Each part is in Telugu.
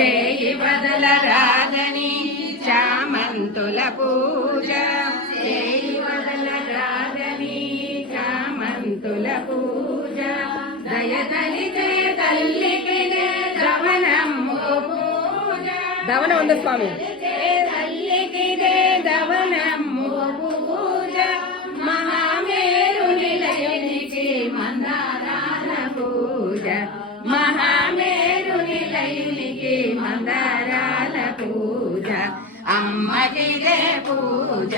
చేయి వదలరాదని చామంతుల పూజ, చేయి వదలరాదని చామంతుల పూజ, దయతలితే తల్లికి దవనము పూజ. దవనం ఉంది స్వామి. తల్లికి దవనము పూజ, మహామేరు నిలయనికి మందారాల పూజ, మహామేరు నిలయునికి మందారాల పూజ, అమ్మకిదే పూజ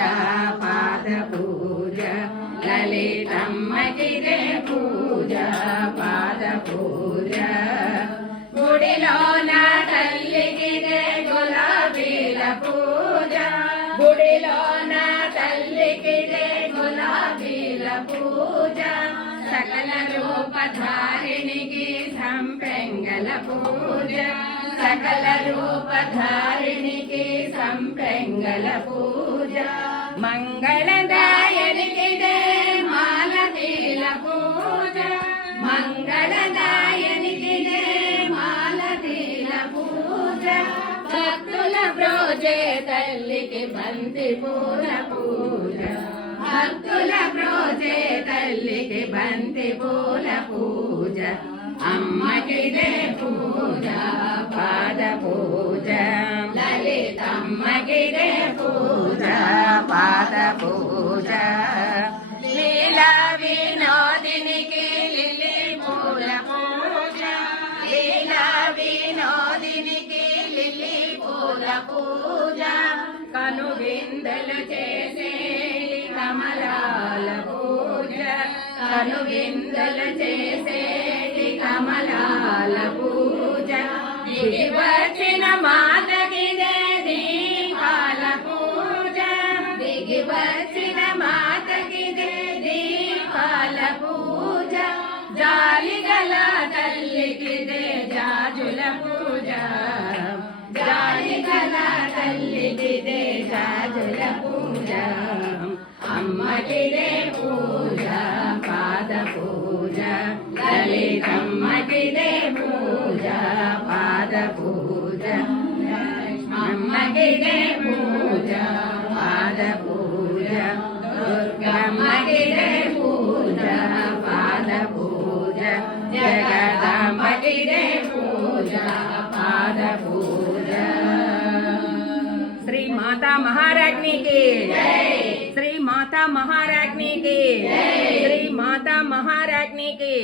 పాద పూజ, లలితమ్మకిదే పూజ పాద పూజ. గుడిలోన తల్లికిదే గులాబీల పూజ, గుడిలోన తల్లికిదే గులాబీల పూజ, సకల రూపధారిణికి సంపెంగల పూజ, సకల రూపధారిణికి సంపెంగల పూజ, మంగళదాయనికి మాలతీల పూజ, మంగళదాయనికి మాలతీల పూజ, భక్తుల బ్రోజే తల్లికి బంతి పూల పూజ, భక్తుల బ్రోజే తల్లికి బంతి పూల పూజ, అమ్మకిదే పూజ పాద పూజ, లలితమ్మకిదే పూజ పాద పూజ, లీలా వినోదినికి లిల్లీ పూల పూజ, లీలా వినోదినికి లిల్లీ పూల పూజ, కను విందలు చేసే కమలాల పూజ, కను విందలు చేసేటి కమలాల పూజ, దిగి వచ్చిన మాతకిదే దీపాల పూజ, దిగి వచ్చిన మాతకిదే దీపాల పూజ, జాలిగల తల్లికిదే జాజుల పూజ, జాలిగల తల్లికిదే జాజుల పూజ, అమ్మకిదే పూజ పాద పూజ, లలితమ్మకిదే పూజ పాద పూజ, అమ్మకిదే పూజ పాద పూజ, దుర్గమ్మకిదే పూజ పాద పూజ, జగదాంబకిదే పూజ పాద పూజ. శ్రీ మాతా महाराज्ञी की श्री माता महाराज्ञी की श्री माता महाराज्ञी की